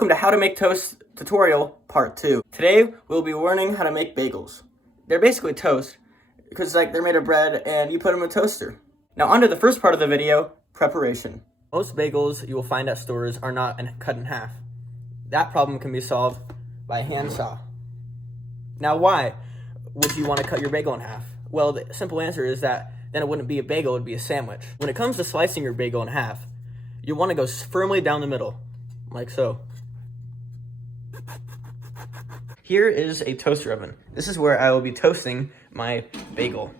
Welcome to How to Make Toast tutorial part 2. Today we'll be learning how to make bagels. They're basically toast because they're made of bread and you put them in a toaster. Now on to the first part of the video, preparation. Most bagels you will find at stores are not cut in half. That problem can be solved by a hand saw. Now why would you want to cut your bagel in half? Well, the simple answer is that then it wouldn't be a bagel, it would be a sandwich. When it comes to slicing your bagel in half, you want to go firmly down the middle, like so. Here is a toaster oven. This is where I will be toasting my bagel,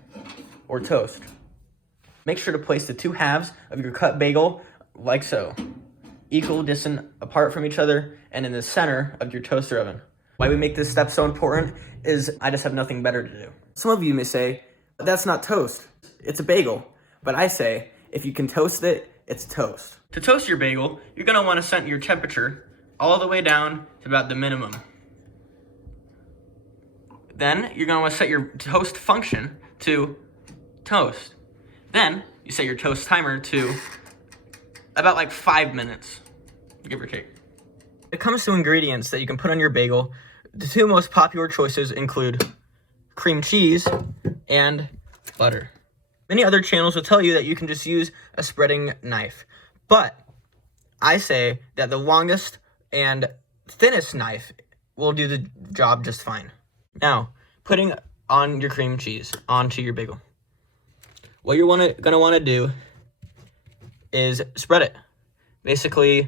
or toast. Make sure to place the two halves of your cut bagel like so, equal distant apart from each other and in the center of your toaster oven. Why we make this step so important is I just have nothing better to do. Some of you may say, that's not toast, it's a bagel. But I say, if you can toast it, it's toast. To toast your bagel, you're gonna wanna set your temperature all the way down to about the minimum. Then you're gonna wanna set your toast function to toast. Then you set your toast timer to about like 5 minutes, give or take. When it comes to ingredients that you can put on your bagel, the two most popular choices include cream cheese and butter. Many other channels will tell you that you can just use a spreading knife, but I say that the longest and thinnest knife will do the job just fine. Now, putting on your cream cheese onto your bagel. What you're gonna wanna do is spread it. Basically,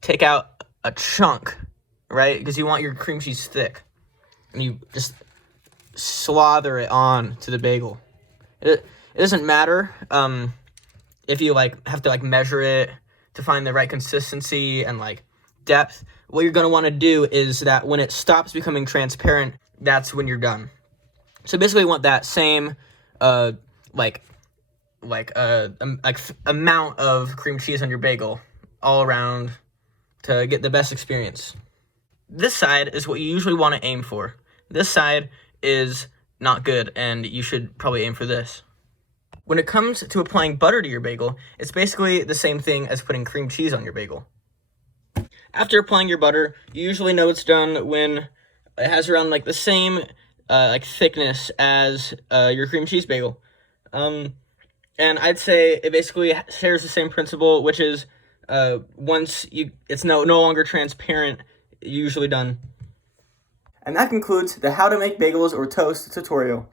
take out a chunk, right? Because you want your cream cheese thick. And you just slather it on to the bagel. It doesn't matter if you have to measure it to find the right consistency and depth. What you're gonna wanna do is that when it stops becoming transparent, that's when you're done. So basically you want that same amount of cream cheese on your bagel all around to get the best experience. This side is what you usually want to aim for. This side is not good, and you should probably aim for this. When it comes to applying butter to your bagel, it's basically the same thing as putting cream cheese on your bagel. After applying your butter, you usually know it's done when it has around the same thickness as your cream cheese bagel. And I'd say it basically shares the same principle, which is once it's no longer transparent, you're usually done. And that concludes the How to Make Bagels or Toast tutorial.